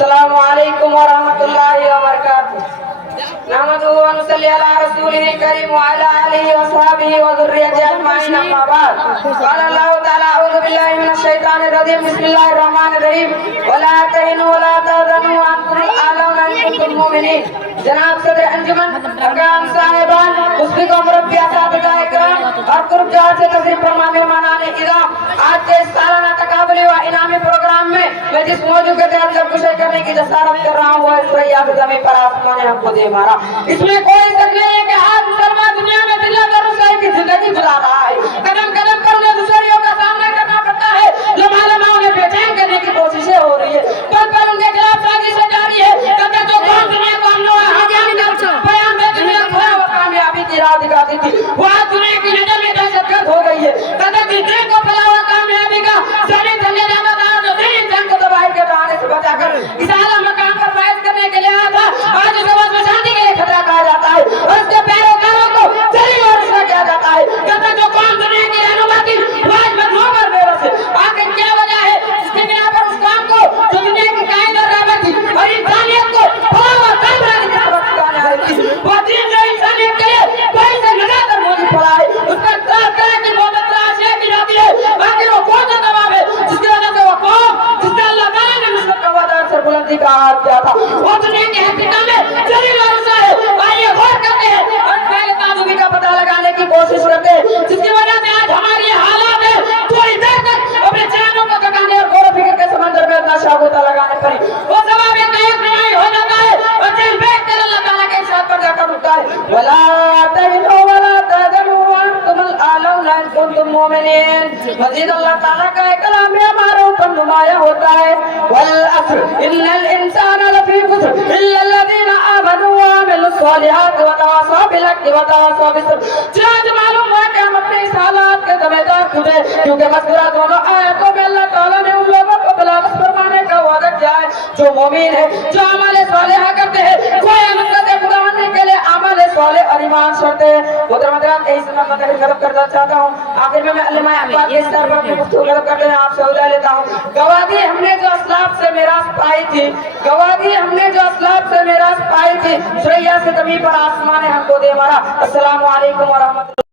السلام علیکم ورحمۃ اللہ وبرکاتہ نحمده ونصلي على رسوله الكريم وعلى آله وصحبه وذريته أجمعين أما بعد قال الله تعالى أعوذ بالله من الشيطان الرجيم بسم الله الرحمن الرحيم ولا تهنوا ولا تحزنوا وأنتم الأعلون إن كنتم مؤمنين جناب صدر انجمن حکام صاحبان مسبق و مربی اساتذہ اکرام اور قرب جہاز سے تشریف فرما مہمانان اعظام، آج کے اس سالانہ تقابلی و انعامی پروگرام میں جس موضوع کے تحت جب کچھ کرنے کی جسارت کر رہا ہوں وہ اس ریا کی زمین پر آسمان ہم کو دے مارا۔ اس میں کوئی شک نہیں ہے کہ آج مسلمان دنیا میں دلہ در رسائی کی زندگی گزار رہا ہے، قدم قدم پر انہیں دشواریوں کا سامنا کرنا پڑتا ہے، لمحہ لمحہ انہیں بے چین کرنے کی کوششیں ہو رہی ہے، پل پل ان کے خلاف سازشیں جاری ہے، کہتے جو قوم دنیا کو ہم لوگ بیان میں دنیا کھویا وہ کامیابی کی راہ دکھاتی تھی، وہ آج دنیا کی نظر میں دہشت گرد ہو گئی ہے، کہتے تھی دین کو پھیلا ہوا کامیابی کا زمین تھلے جانا تھا جو دین انسان کو تباہی کے دہانے سے بچا کر اس اعلیٰ مقام پر فائز کرنے کے لیے آیا تھا، آج اس وقت میں شانتی کے لیے خطرہ کہا جاتا ہے اور اس کے پیروکاروں کو ذلیل اور رسوا کیا جاتا ہے، کہتے جو قوم دنیا کی رہنما تھی وہ آج مظلوم اور بے بس ہے۔ آخر کیا وجہ ہے اس کی بنا پر اس قوم کو جو دنیا کی قائد اور رہبر تھی اور انسانیت کو بھلا ہوا کامرانی کی طرف سکھانے آئی تھی، وہ دین جو انسانیت کے لیے کوئی سے لگا کر موجود پڑا ہے، اس کا طرح کی محبت تراشیاں کی جاتی ہے، آخر وہ کون سا دباؤ ہے جس کی وجہ سے وہ قوم جس سے اللہ تعالیٰ نے نصرت کا وعدہ سے بلندی کا آغاز کیا تھا وہ دنیا کی حقیقت میں ذلیل اور رسوا ہے۔ آئیے غور کرتے ہیں اور پہلے تعظمی کا پتہ لگانے کی کوشش کرتے ہیں جس کی وجہ سے آج ہماری یہ حالات ہے، تھوڑی دیر تک اپنے چہروں کو تکانے اور غور و فکر کے سمندر میں اپنا شاگوتا لگانے پڑی، وہ ثواب ایک ایک نہیں ہو جاتا ہے اور دل بیٹھ کر اللہ تعالیٰ کے ارشاد پر جا کر رکتا ہے وَلَا تَهِنُوا وَلَا تَحْزَنُوا وَأَنتُمُ الْأَعْلَوْنَ إِن كُنتُم مُّؤْمِنِينَ۔ مزید اللہ تعالیٰ کا کلام میں ہمارا اوپر نمایاں ہوتا ہے وَالْعَصْرِ إِنَّ الْإِنسَانَ لَفِي خُسْرٍ إِلَّا الَّذِينَ آمَنُوا وَعَمِلُوا الصَّالِحَاتِ وَتَوَاصَوْا بِالْحَقِّ وَتَوَاصَوْا بِالصَّبْرِ۔ آج معلوم ہوا کہ ہم اپنے اس حالات کے ذمہ دار خود ہیں، کیونکہ مذکورہ دونوں آیتوں میں اللہ تعالیٰ نے ان لوگوں کو بلاغت فرمانے کا وعدہ کیا ہے جو مومن ہے، جو عمل صالحہ کرتے ہیں، کوئی مقصد خدا ہونے کے لیے عمل صالح اور ایمان شرط ہے۔ محترم حضرات اس میں میں ختم کرنا چاہتا ہوں، آخر میں علماء اقوال کے سر پر اپنی گفتگو ختم کرتے ہیں، آپ سے عہدہ لیتا ہوں۔ گواہی ہم نے جو اسلاف سے میراث پائی تھی، گواہی ہم نے جو اسلاف سے میراث پائی تھی، سریا سے زمین پر آسمان ہم کو دے مارا۔ السلام علیکم ورحمۃ اللہ۔